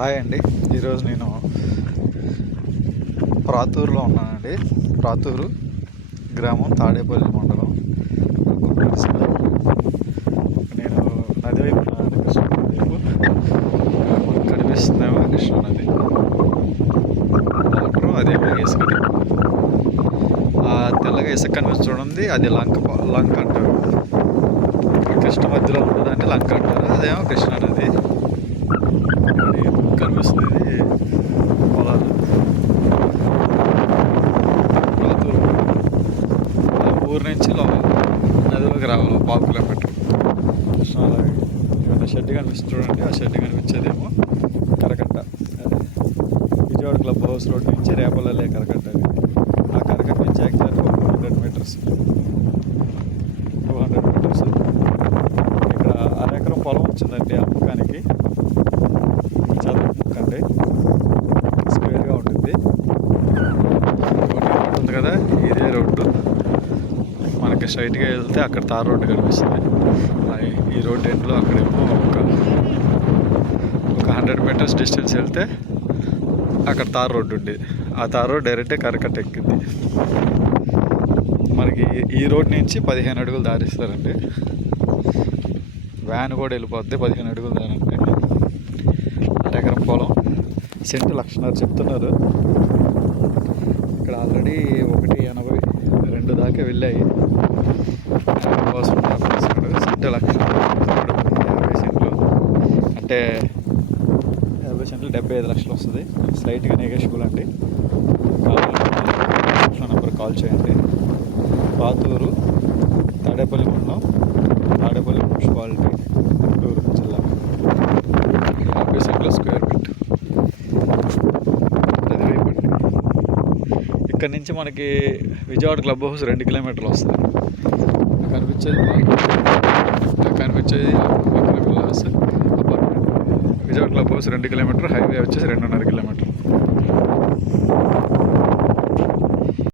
Hi అండి. ఈరోజు నేను ప్రాతూరులో ఉన్నానండి. ప్రాతూరు గ్రామం, తాడేపల్లి మండలం, గుంటూరు జిల్లా. నేను నది వైపు ఉన్నానండి, కృష్ణానది వైపు. కనిపిస్తుందేమో కృష్ణానది వాటరు, అదేమో ఇసుక. ఆ తెల్లగా ఇసుక కనిపిస్తుంది, అది లంక అంటారు. కృష్ణ మధ్యలో ఉన్నదంటే లంక అంటారు, అదేమో కృష్ణానది. కనిపిస్తుంది పొలాలు. ప్రాతూరు ఊరు నుంచి నదిలోకి రావాలి 1/2 కిలోమీటర్. కృష్ణానది ఏమైనా షెడ్ కనిపిస్తుంది చూడండి. ఆ షెడ్ కనిపించేదేమో కరకట్ట. విజయవాడ క్లబ్ హౌస్ రోడ్ నుంచి రేపల్లె కరకట్ట. అది ఆ కరకట్ట నుంచి ఎగ్జాక్ట్గా 200 మీటర్స్. ఇక్కడ 1/2 ఎకరం పొలం వచ్చిందండి అమ్మకానికి. చదువు కంటే స్క్వేర్గా ఉంటుంది. రోడ్డు ఉంది కదా, ఇదే రోడ్డు. మనకి స్ట్రైట్గా వెళ్తే అక్కడ తార్ రోడ్డు కనిపిస్తుంది. ఈ రోడ్డు ఎండ్లో అక్కడేమో ఒక 100 మీటర్స్ డిస్టెన్స్ వెళ్తే అక్కడ తార్ రోడ్డు ఉండేది. ఆ తార్ రోడ్ డైరెక్ట్గా కరకట్ట ఎక్కింది. మనకి ఈ రోడ్ నుంచి 15 అడుగులు దారిస్తారండి. వ్యాన్ కూడా వెళ్ళిపోద్ది 15 అడుగులు దారంటే. 1/2 ఎకరం పొలం, సెంటు 1,00,000 చెప్తున్నారు. ఇక్కడ ఆల్రెడీ 1.82 దాకా వెళ్ళాయి. కోసం సెంటు 1,00,000, 50 సెంట్లు అంటే 50 సెంట్లు 75 లక్షలు వస్తుంది. స్లైట్గా నెగోషియబుల్ అండి. నెంబర్ కాల్ చేయండి. పాతూరు, తాడేపల్లి మండలం, తాడేపల్లి మున్సిపాలిటీ, గుంటూరు జిల్లా. 50 సెంట్ల స్క్వేర్ ఫీట్. అది వైపండి. ఇక్కడ నుంచి మనకి విజయవాడ క్లబ్ హౌస్ 2 కిలోమీటర్లు వస్తుంది. కనిపించేది villas apartment. Vijayawada club house 2 kilometre, highway వచ్చేసి 2.5 కిలోమీటర్.